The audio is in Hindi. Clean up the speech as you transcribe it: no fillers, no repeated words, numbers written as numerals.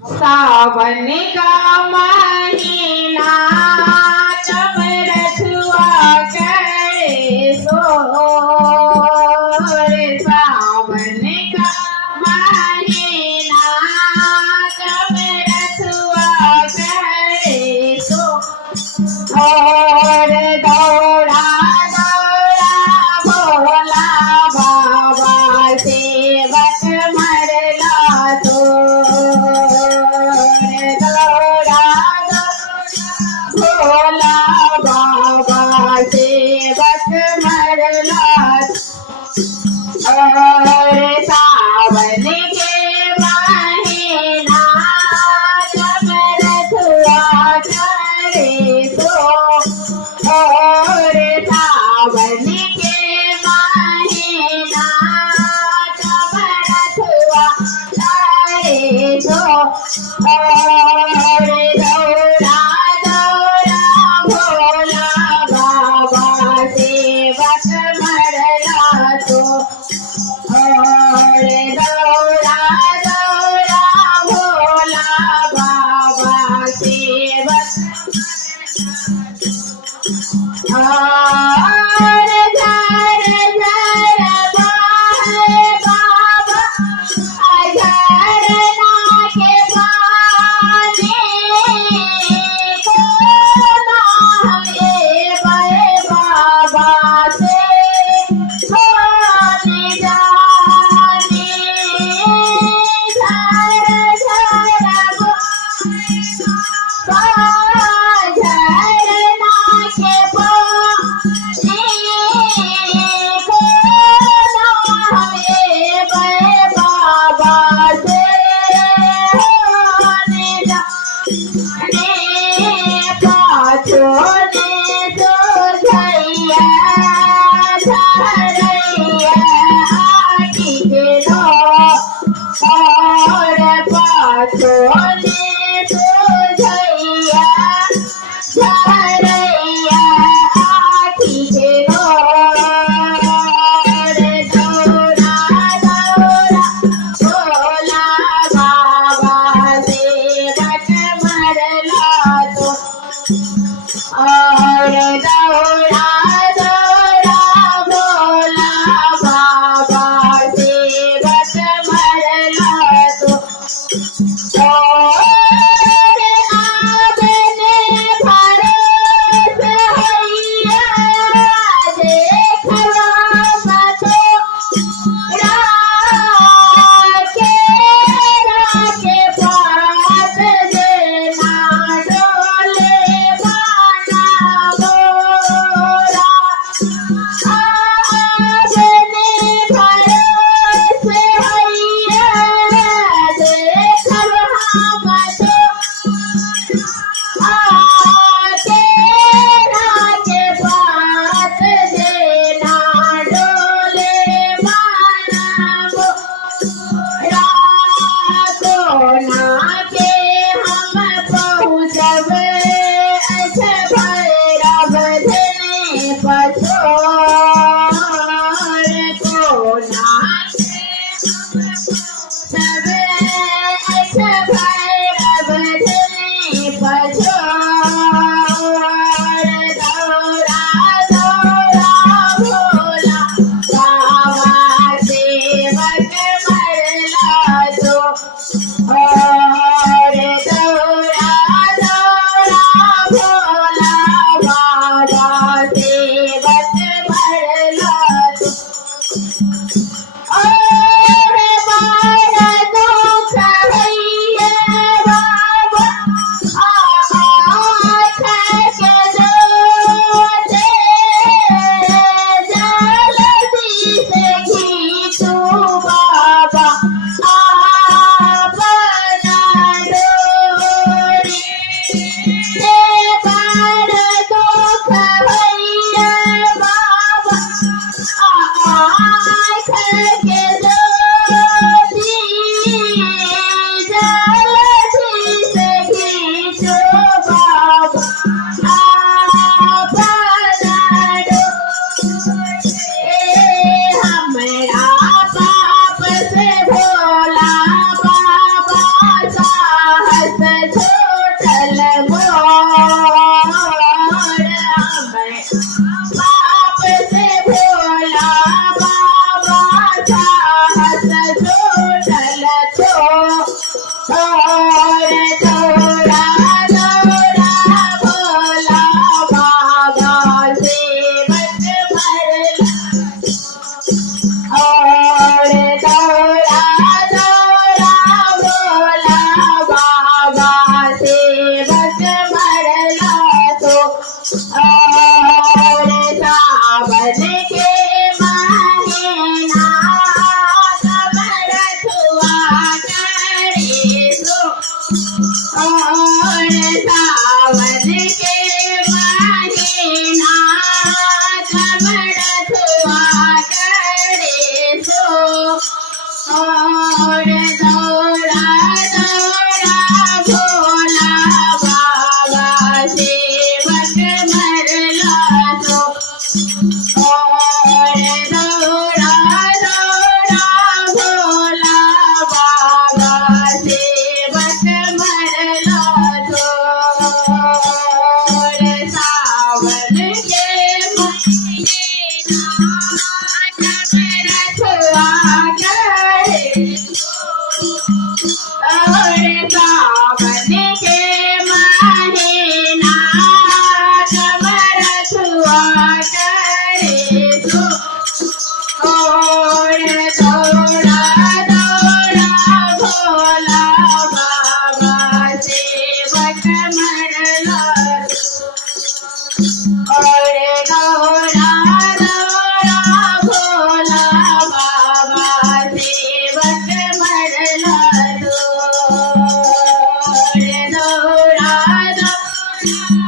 सावन का महीना जब रथुआ करे सोर। सावन का महीना जब रथुआ करे सो। और दौड़ा दौड़ा भोला बाबा सेवक मरला तो। दौड़ा भोला बाबा सेवक मरला। और सावन के महीना जब रथुआ करे सो। और सावन के महीना जब रथुआ करे सो। और दौड़ा दौड़ा भोला बाबा सेवक मरला तो। और दौड़ा दौड़ा भोला बाबा सेवक। और झर झर बहे बाबा झरना के पानी को नहाए बहे बाबा से होने जाने। झर झर झरना के पानी को नहाए बहे बाबा से होने जाने। पाछों ने तो झैया झरैया आटी के दो। और पाछों ने तो झैया झरैया आटी के दो। और दौड़ा दौड़ा भोला बाबा सेवक मरला तो। और दौड़ा दौड़ा भोला बाबा सेवक मरला तो। और थोड़ा थोड़ा भोला बाबा सेवक भरला और थोड़ा थोड़ा भोला बाबा सेवक भरला तो और सावन के महीना कमर छुआ करे सो और सावन के महीना कमर छुआ करे सो और दौड़ा दौड़ा भोला बाबा सेवक भरला तो और दौड़ा दौड़ा भोला बाबा सेवक भरला तो और सावन के महीना कमर छुआ करे और सावन के महीना कमर छुआ करे तो और दौड़ा दौड़ा भोला बाबा सेवक भरला और दौड़ा दौड़ा भोला बाबा सेवक भरला और दौड़ा दौड़ा